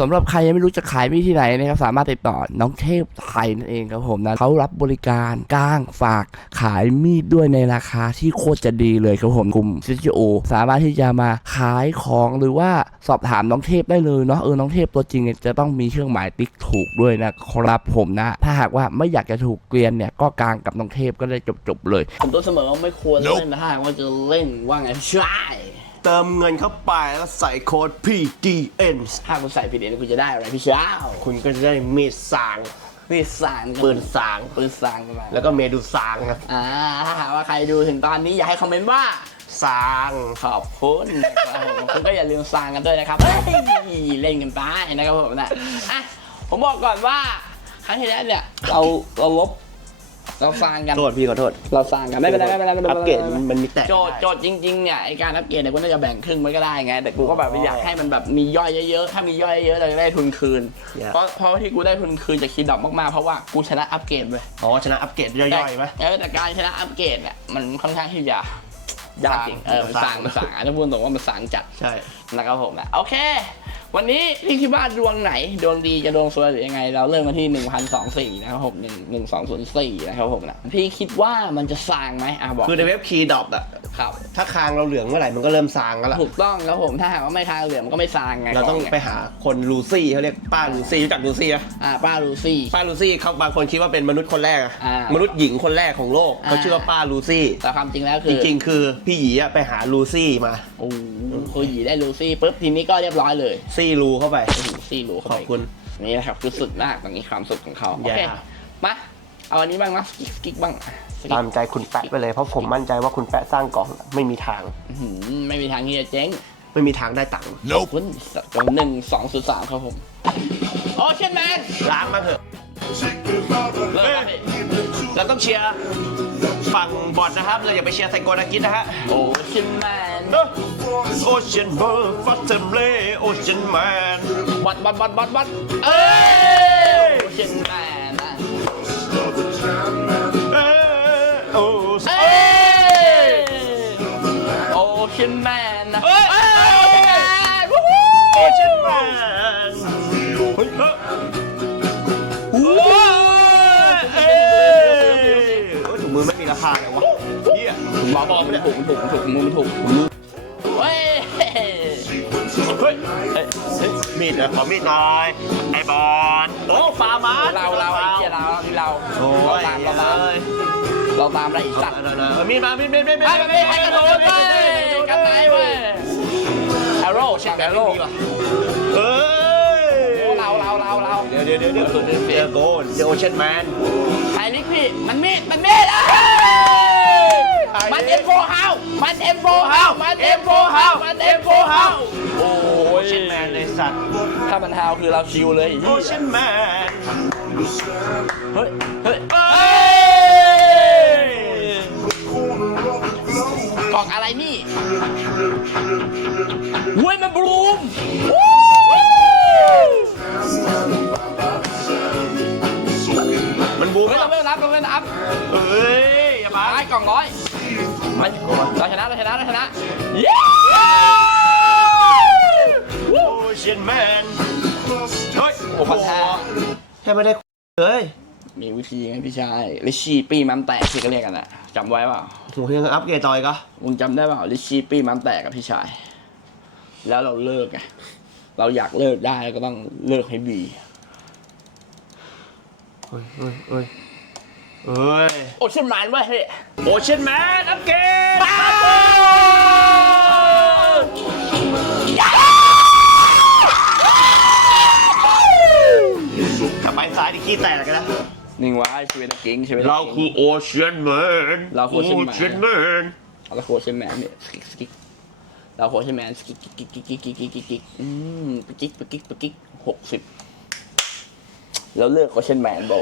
สำหรับใครยังไม่รู้จะขายมีดที่ไหนนะครับสามารถติดต่อน้องเทพไทยนั่นเองครับผมนะเขารับบริการก้างฝากขายมีดด้วยในราคาที่โคตรจะดีเลยครับผมกลุ่มซิจิโอสามารถที่จะมาขายของหรือว่าสอบถามน้องเทพได้เลยเนาะเออน้องเทพตัวจริงเนี่ยจะต้องมีเครื่องหมายติ๊กถูกด้วยนะครับผมนะ ถ้าหากว่าไม่อยากจะถูกเกลียนเนี่ยก็กลางกับน้องเทพก็ได้จบๆเลยผมตัวเสมอว่าไม่ควรเล่นนะถ้าหากว่าจะเล่นว่าไงใช่ เติมเงินเข้าไปแล้วใส่โค้ด PDN ถ้าคุณใส่ผิดเองคุณจะได้อะไรพี่เช้าคุณก็จะได้มีดสางพี่สางปืนสางปืนสางกันมาแล้วก็เมดูสางครับอ่าถ้าหากว่าใครดูถึงตอนนี้อยากให้คอมเมนต์ว่าสางขอบคุณนะครับผมคุณก็อย่าลืมสร้างกันด้วยนะครับเฮ้ยเล่นกันไปนะครับผมนะอะผมบอกก่อนว่าครั้งที่แล้วเนี่ยเราเราลบ เราสร้างกัน โทษพี่ขอโทษเราสร้างกันไม่เป็นไรไม่เป็นไรไม่เป็นไรอัปเกรดมันมีแตก โจทย์โจทย์จริงๆเนี่ยไอการอัปเกรดเนี่ยกูน่าจะแบ่งครึ่งมันก็ได้ไง แต่กูก็แบบอยากให้มันแบบมีย่อยเยอะๆ ถ้ามีย่อยเยอะเราจะได้ทุนคืน Yeah. เพราะเพราะที่กูได้ทุนคืนจากคีย์ดอกมากๆ เพราะว่ากูชนะอัปเกรดเลยอ๋อชนะอัปเกรดย่อยๆไหม เออแต่การชนะอัปเกรดเนี่ยมันค่อนข้างที่จะยากจริง เออมันสสร้าร้างงมันสร้างอันนี้พูดตรงว่ามันสร้างจัด ใช่ นะครับผมนะโอเค วันนี้พี่คิดว่าดวงไหน ดวงดีจะดวงสวยหรือยังไง เราเริ่มมาที่ 1,024 นะครับผม1 1204 นะครับผมนะพี่คิดว่ามันจะสร้างไหมอะบอกคือในเว็บคีย์ดอปอะครับถ้าคางเราเหลืองเมื่อไหร่มันก็เริ่มสางกันละถูกต้องครับผมถ้าหากว่าไม่ทางเหลืองมันก็ไม่สร้างไงเราต้องขนี่ยไปหาคนลูซี่เขาเรียกป้าลูซี่รู้จักลูซี่ไหมอ่าป้าลูซี่ป้าลูซี่เขาบางคนคิดว่าเป็นมนุษย์คนแรกอะอ่ามนุษย์หญิงคนแรกของโลกอ่าเขาชื่อว่าป้าลูซี่แต่ความจริงแล้วคืจอริงๆคือพี่หยีอะไปหาลูซี่มาโอ้โหคือหยีได้ลูซี่ปุ๊บทีนี้ก็เรียบร้อยเลยซี่รูเข้าไปโอ้โหซี่รู้เข้าขไปอบคุณ นี่นะครับคือสุดมากตรงนี้ความสุดของเขาโอเคอย่า มาเอาอันนี้บ้างนะสกิกสกิกบ้างสกิกตามใจคุณแปะไปเลยเพราะผมมั่นใจว่าคุณแปะสร้างกล่องไม่มีทาง อื้อหือไม่มีทางที่จะเจ๊ง ไม่มีทางได้ตังค์คุณสัตว์หนึ่งสองศูนย์สามครับผมโอเช่นแมนล้างมาเถอะเลิกครับพี่เราต้องเชียร์ ฝั่งบอลนะครับ เราอย่าไปเชียร์ไซโกนากิสนะฮะ โอเช่นแมน โอเชียนเบอร์ฟัตเทมเล่โอเชียนแมน บัดบัดบัดบัดบัดเอ้ย โอเช่นแมน บอกบอกมันถูกมันถูกมันถูกมือมันถูกเฮ้ยเฮ้ยเฮ้ยเฮ้ยมีดขอมีดหน่อยไอ้บอลโอ้ฟาร์มาเราเราไอ้เหี้ยเราที่เราเราตามเราตามเราตามอะไรอีกสัตว์มีดมามีดมีดมีดมีดไอ้แบบนี้ใครกระโดดไปกันไหนเว้ยแอโร่เช็คแอโร่เอ้ยเราเราเราเราเดี๋ยวเดี๋ยวเดี๋ยวเดี๋ยวเดี๋ยวโกนเดี๋ยวโอเชียนแมนไอ้นิกพี่มันมีดมันมีดอะ เอ้ยมันเอ็มโฟเฮามันเอ็มโฟเฮามันเอ็มโฟเฮามันเอ็มโฟเฮาโอ้โอยเชียนแมนเลยสัตว์ถ้ามันเฮาคือเราชิวเลยโอเชียนแมนเฮ้ยเฮ้ยเอ้ยกล่องอะไรนี่เว้ยมันบลูมมันบูมเฮ้ยเราไม่รับเราไม่รับเอ้ยอย่ามาไอ้กล่องร้อยมัน เราชนะเราชนะเราชนะเย้โอเชียนแมนเฮ้ยโอ้พันห้าแค่ไม่ได้เลยมีวิธีไงพี่ชายลิชชี่ปี้มัมแตกที่เขาเรียกกันอะจำไว้เปล่าโหยังอัพเกรดต่อยก็มึงจำได้เปล่าลิชชี่ปี้มัมแตกกับพี่ชาย แล้วเราเลิกไงเราอยากเลิกได้ก็ต้องเลิกให้ดี เฮ้ยเฮ้ยเฮ้ย เฮ้ย โอ้ชินแมนเว้ยเฮ้ยโอเชียนแมนอัพเกรดถ้าไปซ้ายนี่ขี้แตกกันนะนิ่งไว้ชีวิตกิ้งชีวิตเราคือโอเชียนแมนเราคือ Ocean Man โอเชียนแมนเราโคชินแมนเนี่ยสกิกสกิกเราโคชินแมนสกิกกิกกิกกิกกิกกิกกิกกิกอืมปะกิกปะกิกปะกิกหกสิบแล้วเลิกโอเชียนแมนโบ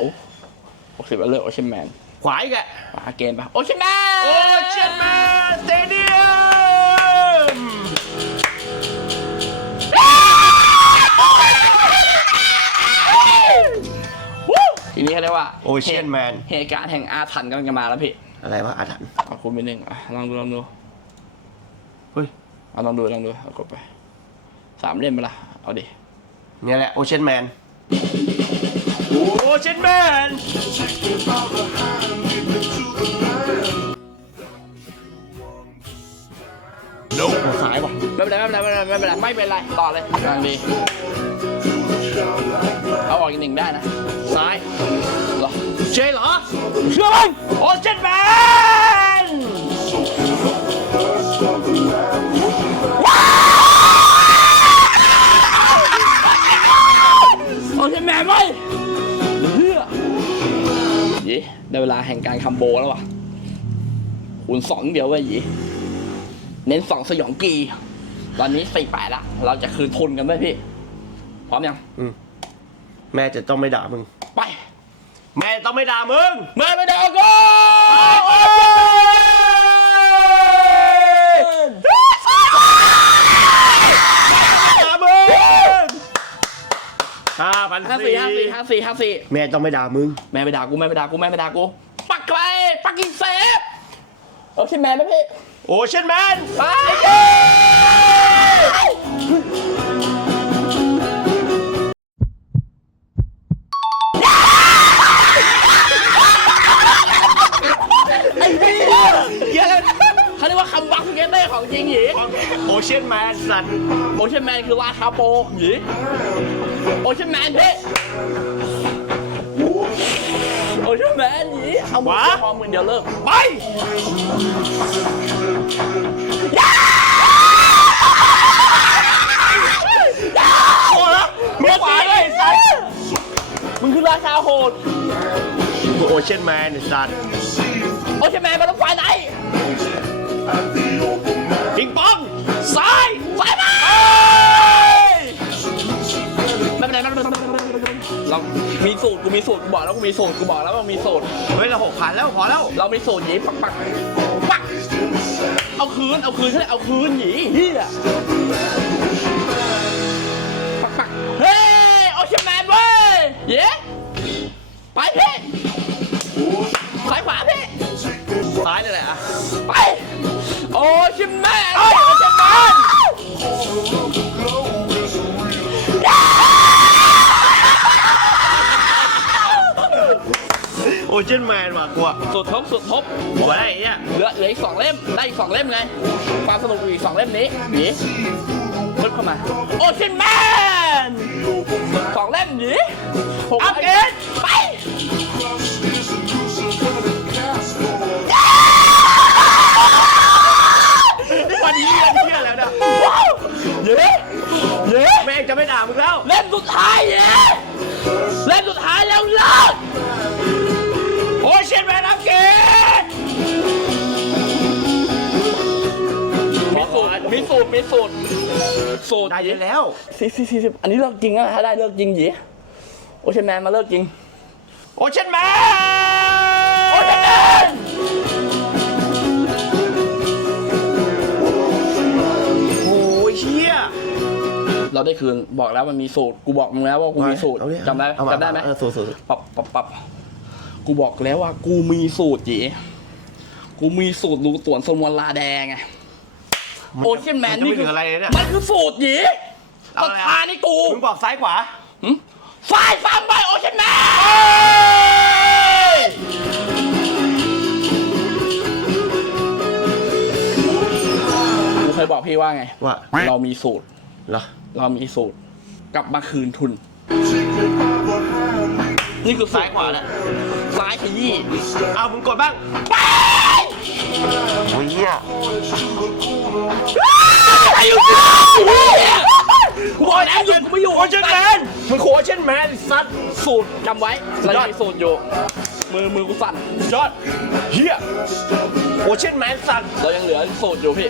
หกสิบแล้วเลิกโอเชียนแมนขวาอีกอะปาเกมปะโอเชียนแมนโอเชียนแมนสเตเดียมทีนี้เขาเรียกว่าโอเชียนแมนเหตุการณ์แห่งอาถรรพ์กำลังจะมาแล้วพี่อะไรวะอาถรรพ์เอาคุณไปหนึ่งอะลองดูลองดูเฮ้ยเอาลองดูลองดูเอากดไปสามเล่มไปละเอาดิเนี่ยแหละโอเชียนแมน โอเชียนแมนโอ้สายป่ะไม่เป็นไรไม่เป็นไรไม่เป็นไรไม่เป็นไรต่อเลยกำลังดีเอาออกอีกหนึ่งได้นะ ซ้ายเหรอเจเหรอเชื่อมันโอเชียนแมน ได้เวลาแห่งการคัมโบแล้ววะคูณสองเดียวเว้ยยีเน้นสองสยองกี ตอนนี้สี่แปดละ เราจะคืนทุนกันไหมพี่ พร้อมยังแม่จะต้องไม่ด่ามึง ไป แม่ต้องไม่ด่ามึงเมื่อไม่ได้ก็ ห้าพันห้าสี่ห้าสี่ห้าสี่ห้าสี่แม่ต้องไม่ด่ามึง แม่ไปด่ากูแม่ไปด่ากูแม่ไปด่ากูปักไปปักกินเซฟโอเคแมนไหมพี่โอเชียนแมนไป ของจริงหยีโอเชียนแมนสัตว์โอเชียนแมนคือราชาโปหยีโอเชียนแมนพี่โอเชียนแมนหยีเอามือเดียวพอมือเดียวเลิกไปโอ้ละมีขวาด้วยไอ้สัตว์มึงคือราชาโหดโอเชียนแมนไอ้สัตว์โอเชียนแมนมันต้องไฟไหนปิงปอง ซ้ายซ้ายมาไม่เป็นไรไม่เป็นไรไม่เป็นไรไม่เป็นไรเรามีสูตรกูมีสูตรกูบอกแล้วกูมีสูตรกูบอกแล้วว่ามีสูตรเฮ้ยเราหกพันแล้วพอแล้ว เรามีสูตรหยีปักปักปักเอาคืนเอาคืนใช่ไหมเอาคืนหยีเฮียปักปักเฮ้ยโอเชียนแมนเว้ยเย้ไปพี่ซ้ายขวาพี่ซ้ายนี่แหละอะไปโอเชียนแมนโอเชียนแมน อเชียนแมนว่ะกูอะสุดทบสุดทบพอได้ไอ้เนี่ยเหลือเหลืออีกสองเล่มได้อีกสองเล่มไงความสนุกอยู่อีกสองเล่มนี้หนีปึ๊บเข้ามาโอเชียนแมนสองเล่มหนีหกอัพเกรดไปวันนี้เรื่องเที่ยแล้วนะว้าวเย้เย้แม่งจะไม่ด่ามึงแล้ว เล่มสุดท้ายเย้เล่มสุดท้ายแล้วเลิก มีสูตรมีสูตรมีสูตรสูตรได้เยอะแล้วสี่สี่สี่สิบอันนี้เลิกจริงนะถ้าได้เลิกจริงหยีโอเชียนแมนมาเลิกจริง โอเชียนแมน โอเชียนแมนโอ้ยเชี่ยเราได้คืนบอกแล้วมันมีสูตรกูบอกมึงแล้วว่ากูมีสูตรเอาดิจำได้เอามาจำได้ไหมเออสูตรสูตรปรับปรับปรับกูบอกแล้วว่ากูมีสูตรจีกูมีสูตรรูต่วนสมวนลาแดงไง โอเชียนแมนจะนี่ไม่คืถึงอะไรเลยเนี่ย มันคือสูตรหยีเอาประอะไรธานนี่กูมึงบอกซ้ายขวาหึฝ่ายฟังไปโอเชียนแมนกูเคยบอกพี่ว่าไง ว่า เรามีสูตร เหรอ เรามีสูตร กลับมาคืนทุน นี่คือสูตรซ้ายขวาน่ะซ้ายขยี้เอามึงกดบ้างไป โอ้ยเหี้ยอายุกูกูบอกแล้วหยุดกูไม่อยู่โอเชียนแมนมึงโคโอเชียนแมนสัตว์สูตรจำไว้เรายังมีสูตรอยู่ มือมือกูสั่นยอดเฮียโอเชียนแมนสัตว์เรายังเหลือสูตรอยู่พี่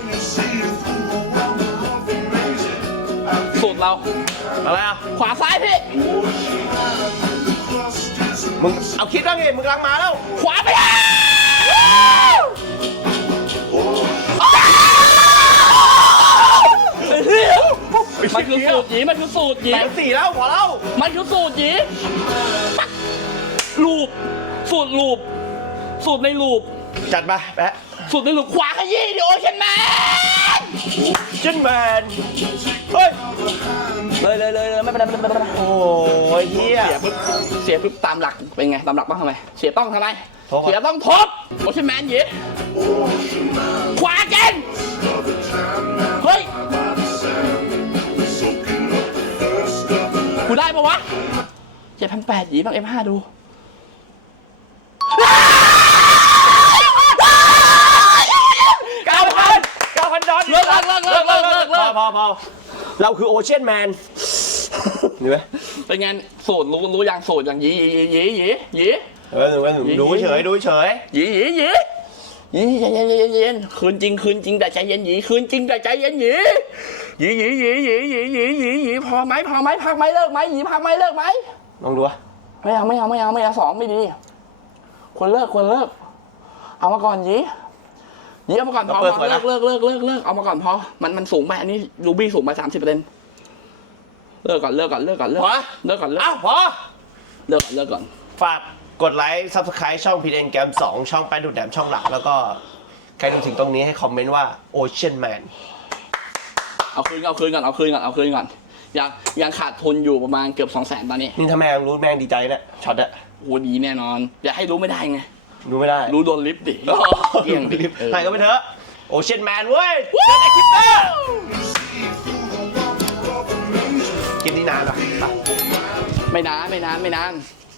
สูตรเรา อะไรอะ ขวาซ้ายพี่ มึงเอาคิดบ้างไงมึงกำลังมาแล้ว ขวาไปแล้ว มันคือสูตรหยีมันคือสูตรหยีแสงสี่แล้วพอแล้วมันคือสูตรหยีปักลูปสูตรลูปสูตรในลูปจัดมาแปะสูตรในลูปขวาขยี้ดิโอเชียนแมนเชียนแมนเฮ้ยเลยเลยเลยเลยไม่เป็นไรไม่เป็นไรไม่เป็นไรโอ้ยเฮียเสียปุ๊บเสียปุ๊บตามหลักเป็นไงตามหลักต้องทำไมเสียต้องทำไมทบครับเสียต้องทบโอชิแมนหยีขวาเกน ได้ปะวะเจ็ดพันแปดหยีบ้างเอ็มห้าดูเก้าพันเก้าพันดอลเลิกเลิกเลิกเลิกเลิกเลิกเลิพอกพอพอเราคือโอเชียนแมนเห็นไหมเป็นไงสูตรรู้รู้ยังสูตรอย่างหยีหยีหยีหยีหยีเออหนูหนูดูเฉยดูเฉยหยีหยีหยีหยีใจเย็นใจเย็นใจเย็นคืนจริงคืนจริงแต่ใจเย็นหยีคืนจริงแต่ใจเย็นหยี หยีหยีหยีหยีหยีหยีหยีหยีพอไหมพอไหมพักไหมเลิกไหมหยีพักไหมเลิกไหมลองดูวะไม่เอาไม่เอาไม่เอาไม่เอาสองไม่ดีควรเลิกควรเลิก เอามาก่อนหยีหยีเอามาก่อนพอพอเลิกเลิกเลิกเลิกเลิกเอามาก่อนพอมันมันสูงไปอันนี้รูบี้สูงไปสามสิบเปอร์เซ็นต์เลิกก่อนเลิกก่อนเลิกก่อนเลิกพอเลิกก่อนเลิกอ้าวพอเลิกก่อนเลิกก่อนฝากกดไลค์ซับสไคร b ์ช่องพีเอ็นแกมสองช่องแป้นดูดแดมช่องหลัก แล้วก็ใครดูถึงตรงนี้ให้คอมเมนต์ว่าโอเชียนแมน เอาคืนเอาคืนก่อนเอาคืนก่อนเอาคืนก่อนยังยังขาดทุนอยู่ประมาณเกือบสองแสนตอนนี้นี่ถ้าแม่งรู้แม่งดีใจนะช็อตอะโอ้ดีแน่นอน อย่าให้รู้ไม่ได้ไง รู้ไม่ได้ รู้โดนลิฟต์ดิเกี่ยงดิเออถ่ายก็ไปเถอะ โอเชียนแมนเว้ยเจอในคลิปหน้าคลิปนี้นานปะไปไม่นานไม่นานไม่นาน